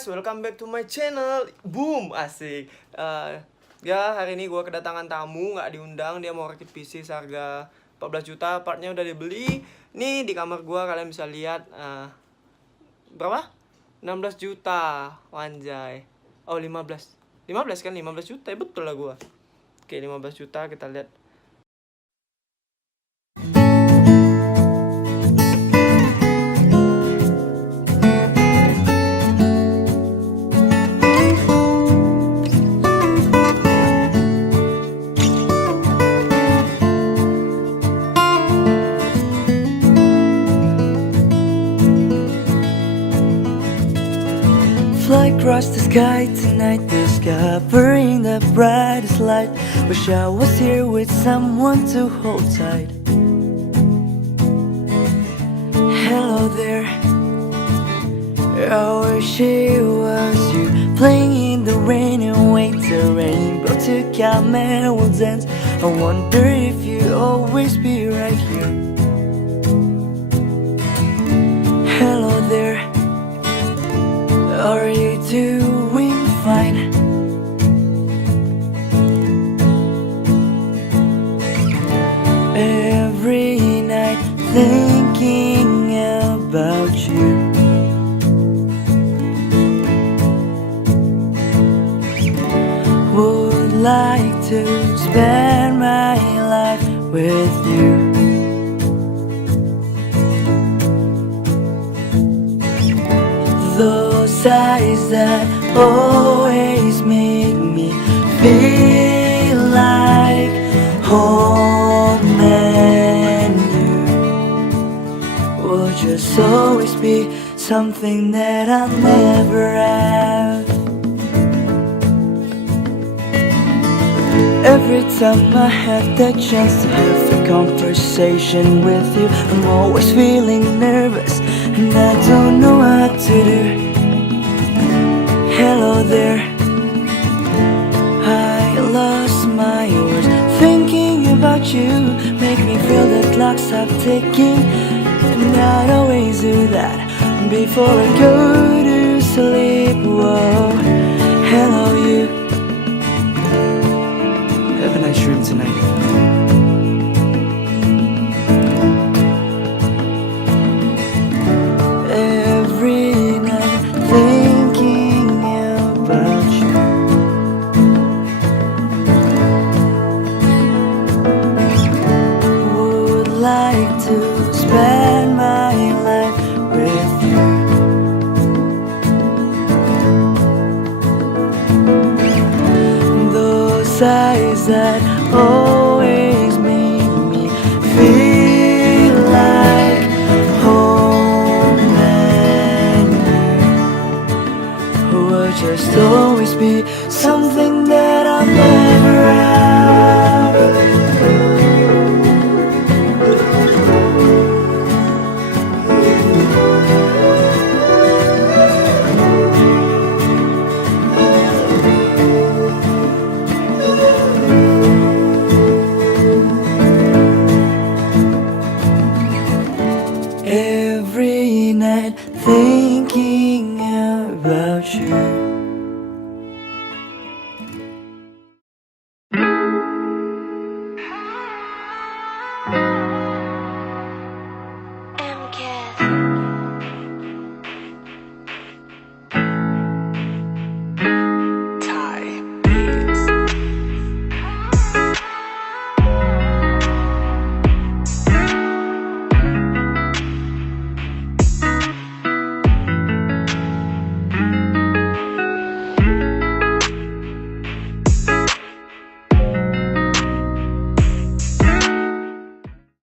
guys, welcome back to my channel. Boom, asik. Ya, hari ini gue kedatangan tamu, nggak diundang. Dia mau rakit PC seharga 14 juta. Partnya udah dibeli. Nih di kamar gue kalian bisa lihat. Berapa? 16 juta. Wanjay. Oh 15 kan, 15 juta. Betul lah gue. Oke, 15 juta kita lihat. Fly across the sky tonight, discovering the brightest light. Wish I was here with someone to hold tight. Hello there, I wish it was you, playing in the rain and wait the rainbow to come and we'll dance. I wonder if you'll always be right here. Hello there, are you doing fine? Every night thinking about you. Would like to spend my life with you. Those eyes that always make me feel like home, and you will just always be something that I'll never have. Every time I have the chance to have a conversation with you, I'm always feeling nervous and I don't know what to do. Hello there, I lost my words. Thinking about you make me feel the clock stop ticking, and I'd always do that before I go to sleep. Whoa, hello you, have a nice dream tonight. Every night thinking about you. Would like to spend my life with you. Those eyes that always make me feel like home, and you will just always be something that I'll never have. Every night thinking about you.